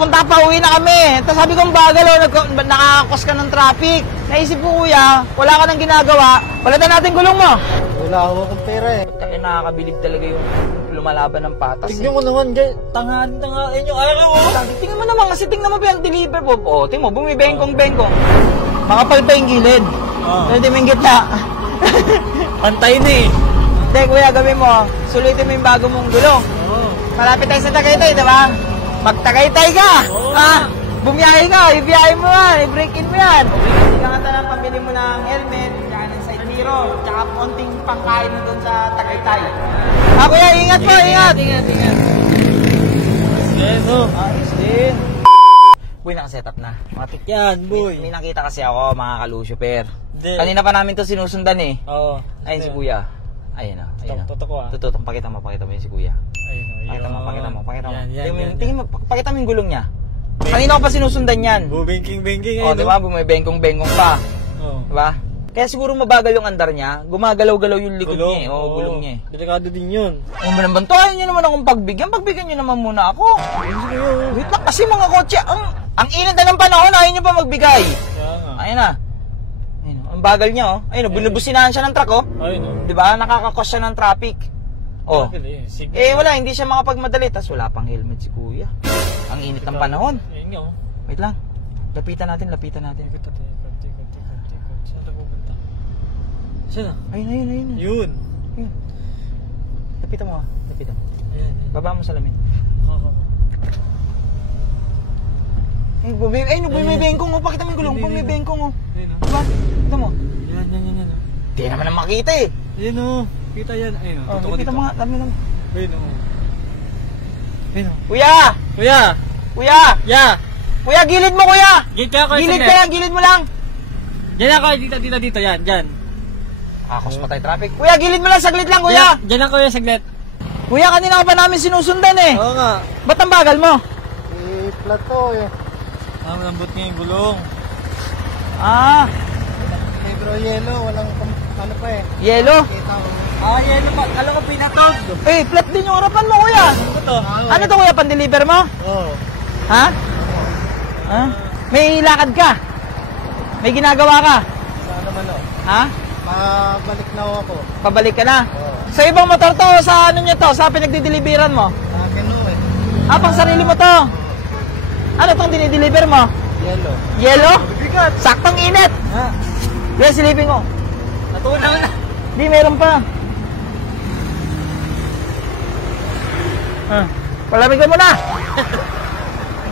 Papunta pa, uwi na kami. Tapos sabi ko, bagal, nakakakos ka ng traffic. Naisip ko, kuya, wala ka nang ginagawa. Palitan natin gulong mo. Wala akong pera eh. Kaya nakakabilib talaga yung lumalaban ng patas. Tignan mo naman, guys. Tangahan yung araw mo. Tingnan mo naman, kasi tingnan mo pa yung deliver po. O, tingnan mo, bumibengkong-bengkong. Makapal pa yung gilid. Pwede mo yung gitna. Pantay na eh. Hindi, kuya, gawin mo. Sulitin mo yung bago mong gulong. Malapit tayo sa Tagaytay, diba? Mag-Tagaytay ka! Bumiyahe ka, ibiyahe mo yan, i-break in mo yan. Tingnan ka na, pambili mo ng helmet, tsaka ng side mirror, tsaka konting pangkain mo dun sa Tagaytay. Kuya, ingat po, ingat! Ingat. Yes, Ayos din. Boy, nakasetup na. matik yan, boy. May nakita kasi ako, mga kalusyuper. Hindi. Kanina pa namin to sinusundan eh. Oo. Ayun si kuya. Ayun na. Totoo ah. Tututong, pakita mo yun si kuya. Ayun. Pakita mo. Yan. Tingin mo, pakita mo yung gulong niya. Kanina ko pa sinusundan yan. Bengking. O, diba? Bumibengkong-bengkong pa. Oo. Diba? Kaya siguro mabagal yung andar niya. Gumagalaw-galaw yung likod niya eh. Oo, gulong niya eh. Delikado din yun. Ano ba naman to? Ayaw niyo naman akong pagbigyan. Pagbigyan niyo naman muna ako. Wait lang, kasi mga kotse, ang init na ng panahon, ayaw niyo pa magbigay. Ayun na. Ang bagal niya, oh. Ayun, binubusinahan siya ng truck, oh. Ayun, Diba? Nakakakos siya ng traffic. Oh. Wala, hindi siya makapagmadali. Tapos wala pang helmet si kuya. Ang init ng panahon. Ayun nga, oh. Wait lang. Lapitan natin. Ikot. Saan tayo pupunta? Saan na? Ayun. Yun. Lapitan mo, ah. Lapitan. Ayan. Baba mo salamin. Oo. Bumibengkong, oh. Pakita mo yung gulong. Bumibengkong, oh. Diba? Ito mo. Yan. Hindi naman na makita, eh. Ayun, oh. Kita yan. Ayun, oh. Kita mo nga. Dami lang. Ayun, oh. Ayun, oh. Kuya! Kuya! Yeah! Kuya, gilid mo, kuya! Gilid ka lang, gilid mo lang! Diyan ako, dito, yan, dyan. Akos pa tayo traffic. Kuya, gilid mo lang, saglit lang, kuya! Diyan ako, saglit. Kuya, kanina ka pa namin sinusundan eh. Oo nga. Ba't ang bagal mo? Plato eh. Ang lambot niya yung gulong. Negro yellow, walang ano pa eh. Yellow? Yellow pa. Alam ko pinatog. Flat din yung harapan mo, kuya. Ano to, kuya? Pan-deliver mo? Oo. Ha? May lakad ka? May ginagawa ka? Saan naman o? Ha? Pabalik na ako. Pabalik ka na? Oo. Sa ibang motor to, sa ano nyo to? Sa pinagdideliveran mo? Gano'n eh. Pang sarili mo to? Ano tong dinideliver mo? Yellow. Yellow? Bigat. Saktong init. Kuya, silipin ko. Natunaw na. Di, meron pa. Palamigan mo na.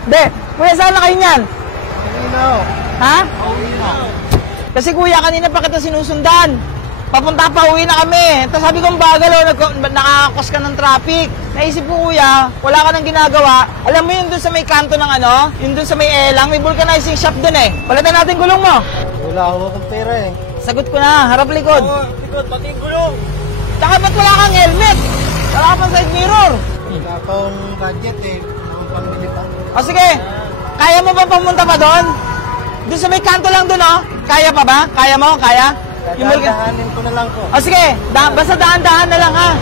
Hindi. Kuya, saan na kayo niyan? Ha? Kasi kuya, kanina pa kita sinusundan. Papunta pa, uwi na kami. Tapos sabi ko, bagal, nakakakos ka ng traffic. Naisip ko, kuya, wala ka nang ginagawa. Alam mo yung dun sa may kanto ng ano? Yung dun sa may elang, may vulcanizing shop dun eh. Palitan natin gulong mo. Wala akong pera eh. Sagot ko na, harap likod. Likod, pati yung gulong. Tsaka ba't wala kang helmet? Wala ka pang side mirror. Wala akong budget eh. Pambili pa. O sige, kaya mo ba pumunta pa doon? Doon sa may kanto lang doon, oh. Kaya pa ba? Kaya mo? Kaya? Dadahanin ko na lang po. O sige, basta daan-daan na lang, ha.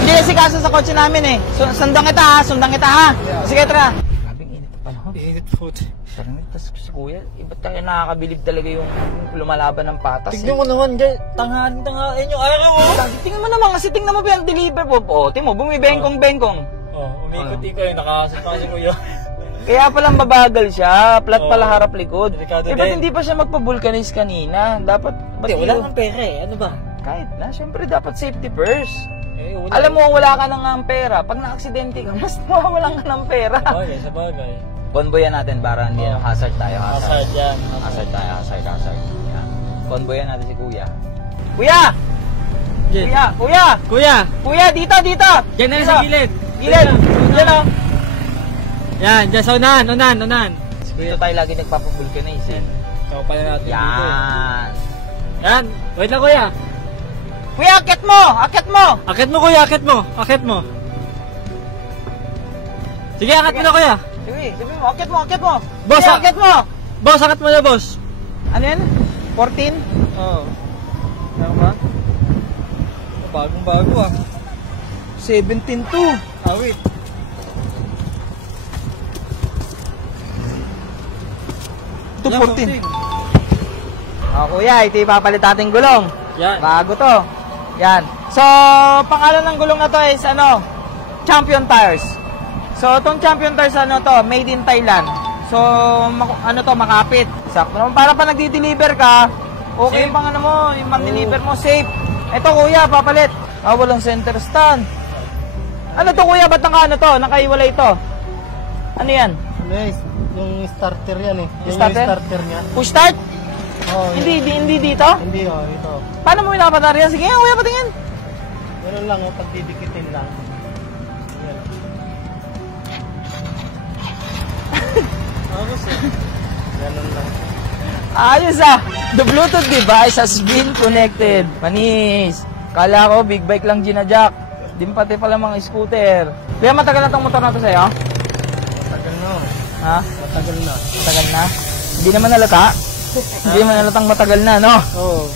Hindi na si kaso sa kotse namin, eh. Sundan kita, ha. O sige, tara. Grabing init pa panahon. Init po. Tapos si kuya, iba't tayo nakakabilib talaga yung lumalaban ng patas. Tignan mo naman, guys. Tangahan yung araw mo. Tingnan mo naman, kasi tingnan mo pa yung deliver po. O, tingnan mo, bumibengkong-bengkong. Umikot-ikot yun. Nakasal pa kasi kuya. Kaya palang babagal siya, flat pala harap likod. Delikado ba't hindi pa siya magpa-vulcanize kanina? Dapat, wala kang pera eh. Ano ba? Kahit na, syempre dapat safety first. Alam mo, wala ka nang pera. Pag na-aksidente ka, mas mawawalan ka ng pera. Sa bagay. Convoyan natin para hindi hazard tayo. Hazard yan. Hazard. Yan. Convoyan natin si kuya. Kuya! Yes. Kuya, dito! Diyan na sa gilid. Diyan, o. Yan, dyan sa unan. Dito tayo lagi nagpapavulcanize eh. Ikaw pala natin dito. Yan, wait lang kuya. Kuya, akit mo! Akit mo kuya, akit mo. Sige, akit mo na kuya. Sige, sabi mo, akit mo. Boss, sige, akit mo. Boss, akit mo na boss. Ano yan? 14? Oo. Ano ba? Bagong-bago ah. 17-2. Wait. 214. Kuya, ito ipapalit nating gulong. Yan. Bago to. Yan. So, pangalan ng gulong na to is Champion Tires. So, itong Champion Tires made in Thailand. So, makapit. Sakto naman. Para pa nagdi-deliver ka, okay yung yung man-deliver mo, safe. Ito kuya, papalit. Walang center stand. Ano to kuya? Ba't nakaiwalay ito? Ano yan? Yung starter yan eh. Starter? Yung starter niya. Push start? Oh, Hindi dito? Hindi ito. Paano mo pinapatar yan? Sige kuya, patingin. Ganun lang pagdidikitin lang. Yan. Ganun lang. Ayos The Bluetooth device has been connected. Panis. Kala ko big bike lang ginajak. Di pati pala mga scooter. Kaya matagal na tong motor na to sa'yo? Matagal na. Ha? Matagal na. Matagal na? Hindi naman nalata? Hindi naman nalatang matagal na, no? Oo.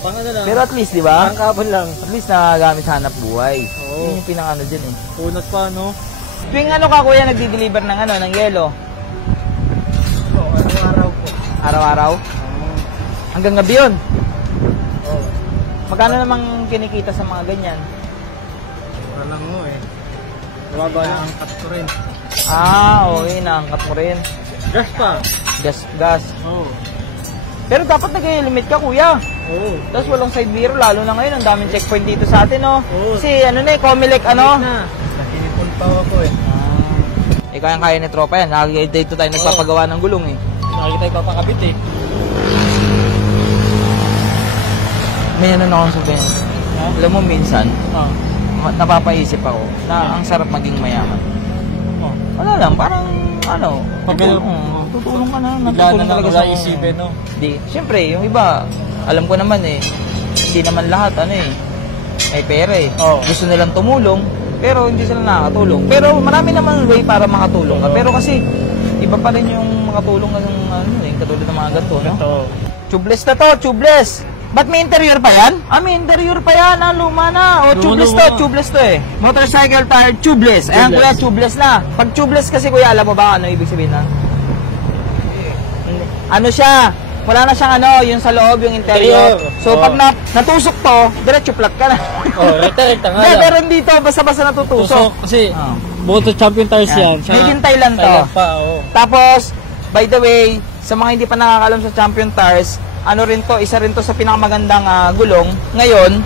Pang ano lang. Pero at least, di ba? Pang kapon lang. At least nagagamit sa hanap buhay. Oo. Yun yung pinakano dyan eh. Unat pa, no? Tuwing ka kuya nagdi-deliver ng yelo? Oo, araw-araw po. Araw-araw? Hanggang gabi yun? Oo. Magkano namang kinikita sa mga ganyan? Wala lang mo eh. Bumaba na ang cut ko rin. Okay, naangkat mo rin. Gas pa. Gas. Oo. Pero dapat nag-limit ka, kuya. Oo. Tapos walang side mirror, lalo na ngayon, ang daming checkpoint dito sa atin, no? Oo. Kasi Comelec, Nakinipon pa ako eh. Kaya ni tropa yan. Dito tayo nagpapagawa ng gulong eh. Nakikita yung papakabit eh. May akong sabihin. Alam mo, minsan, napapaisip ako na ang sarap maging mayaman. Wala lang, parang tutulong ka na. Natutulong talaga sa isipin, no? Di. Siyempre, yung iba, alam ko naman hindi naman lahat, may pera eh. Gusto nilang tumulong, pero hindi sila nakakatulong. Pero marami naman way para makatulong ka. Pero kasi, iba pa rin yung makatulong ng katulad ng mga ganito, no? Tubeless na to, tubeless! Ba't may interior pa yan? May interior pa yan, luma na. Tubeless to eh. Motorcycle tire, tubeless. Ayan kuya, tubeless na. Pag tubeless kasi kuya, alam mo ba ano ibig sabihin na? Ano siya? Wala na siyang yung sa loob, yung interior. So pag natusok to, diretso flat ka na. Rekta nga lang. Pero dito, basta-basta natutusok. Kasi, Moto Champion Tires yan. Made in Thailand to. Tapos, by the way, sa mga hindi pa nakakalam sa Champion Tires, isa rin to sa pinakamagandang gulong. Ngayon,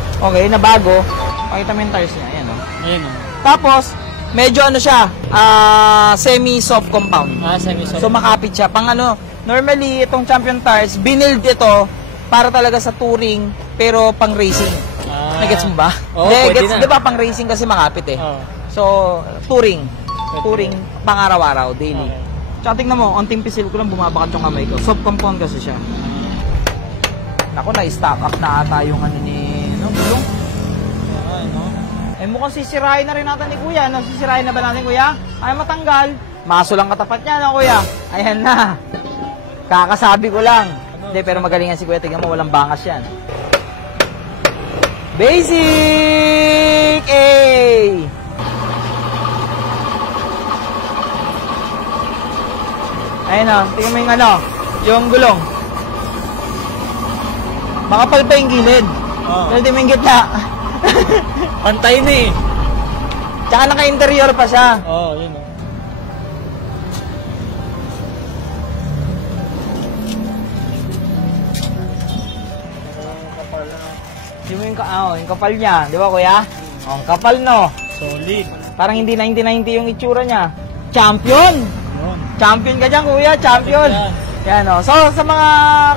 na bago. Pakita mo yung tires niya. Ayan, Ayan, Tapos, medyo siya, semi-soft compound. Semi-soft. So, makapit siya. Normally, itong Champion Tires, binild ito para talaga sa touring, pero pang racing. Nagets mo ba? Pwede na. Di ba pang racing kasi makapit eh. So, touring. Touring, pang araw-araw, daily. Tsaka tingnan mo, onting pisil ko lang, bumabakat yung kamay ko. Soft compound kasi siya. Ako, na-stock up na ata yung gulong. Mukhang sisirain na rin natin ni kuya. Sisirain na ba natin, kuya? Ay, matanggal. Maso lang katapat niya, kuya? Ayan na. Kakasabi ko lang. Hindi, pero magaling yan si kuya. Tingnan mo, walang bangas yan. Basic A! Ayun tingnan mo yung gulong. Makapal pa yung gilid. Pero di mo yung gitna. Pantay na eh. Tsaka naka-interior pa siya. Yun Di mo yung kapal niya. Di ba, kuya? Ang kapal, no? Solid. Parang hindi 90-90 yung itsura niya. Champion! Champion ka dyan, kuya. Champion! Yan, So, sa mga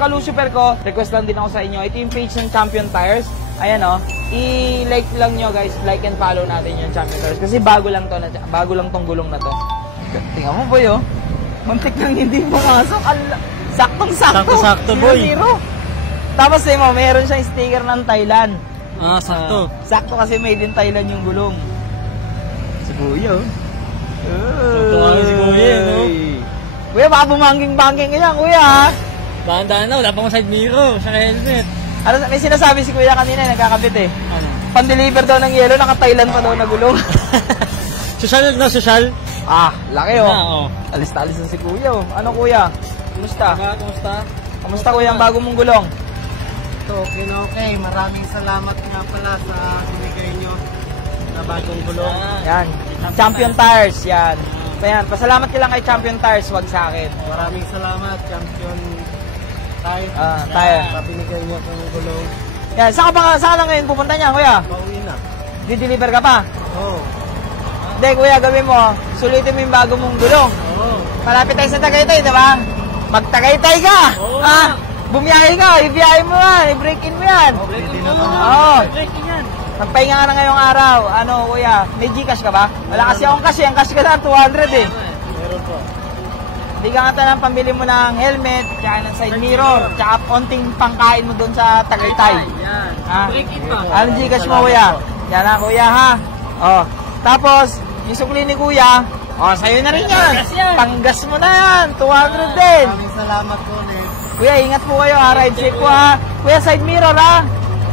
kalusuper ko, request lang din ako sa inyo. Ito yung page ng Champion Tires. Ayan, i-like lang nyo, guys. Like and follow natin yung Champion Tires. Kasi bago lang tong gulong na to. Tingnan mo, boy, Muntik lang hindi pumasok. Saktong-sakto. Sakto, boy. 0-0. Tapos, meron siyang sticker ng Thailand. Sakto. Sakto kasi made in Thailand yung gulong. Si Kuya, Sakto si Kuya, Kuya, baka bumangking-bangking ka yan, kuya. Dahan-dahan na, wala pang side mirror, sa helmet. May sinasabi si kuya kanina, nagkakabit eh. Ano? Pan-deliver daw ng yelo, naka-Thailand pa daw na gulong. Social, no? Social? Laki oh. Alis na alis na si kuya oh. Ano kuya? Kumusta? Kumusta? Kamusta kuya ang bago mong gulong? Ito, okay na okay. Maraming salamat nga pala sa binigay nyo na bagong gulong. Yan. Champion Tires, yan. Ayan, pasalamat ka lang kay Champion Tires, wag sa akin. Maraming salamat, Champion Tire. Tire. Sa binigay nyo ng gulong. Yan, saan ka ngayon pupunta niya, kuya? Pauwi na. Di-deliver ka pa? Oo. Hindi, kuya, gawin mo. Sulitin mo yung bago mong gulong. Oo. Malapit tayo sa Tagaytay, di ba? Mag-Tagaytay ka! Oo. Bumiyahe ka, ibiyahe mo yan, i-break-in mo yan. Pwede na naman. Oo. Breaking yan. Magpahinga ka na ngayong araw. Ano, kuya, may Gcash ka ba? Wala kasi akong cash, ang cash ka lang, 200 eh. Meron po. Hindi ka nga tanang pambili mo ng helmet, tsaka ng side mirror, tsaka konting pangkain mo doon sa Tagaytay. Yan. Ha? Breaking pa. Ano Gcash mo, kuya? Yan na, kuya, ha? Oh. Tapos, yung sukli ni kuya, sa'yo na rin yan. Panggas yan. Panggas mo na yan, 200 din. Maraming salamat po, Ned. Kuya, ingat po kayo, ha? Ride safe po, ha? Kuya, side mirror, ha?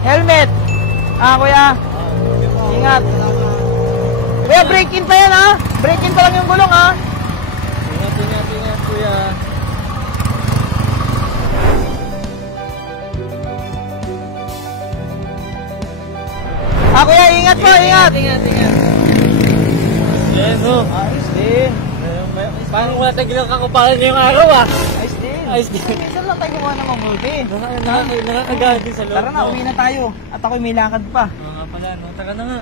Helmet. Kuya, ingat. Kuya, break-in pa yan, ha? Break-in pa lang yung gulong, ha? Ingat, kuya. Kuya, ingat po, ingat. Ingat. Yes, oh. Ayos din. Parang wala tayong ginakakupalan ngayong araw, Ayos din. Ayos din. Minsan lang tayo gumawa ng mabuti. Nakakagalit din sa loob. Tara na, uwi na tayo. At ako'y may lakad pa. Oo nga pala, no? Taka na nga.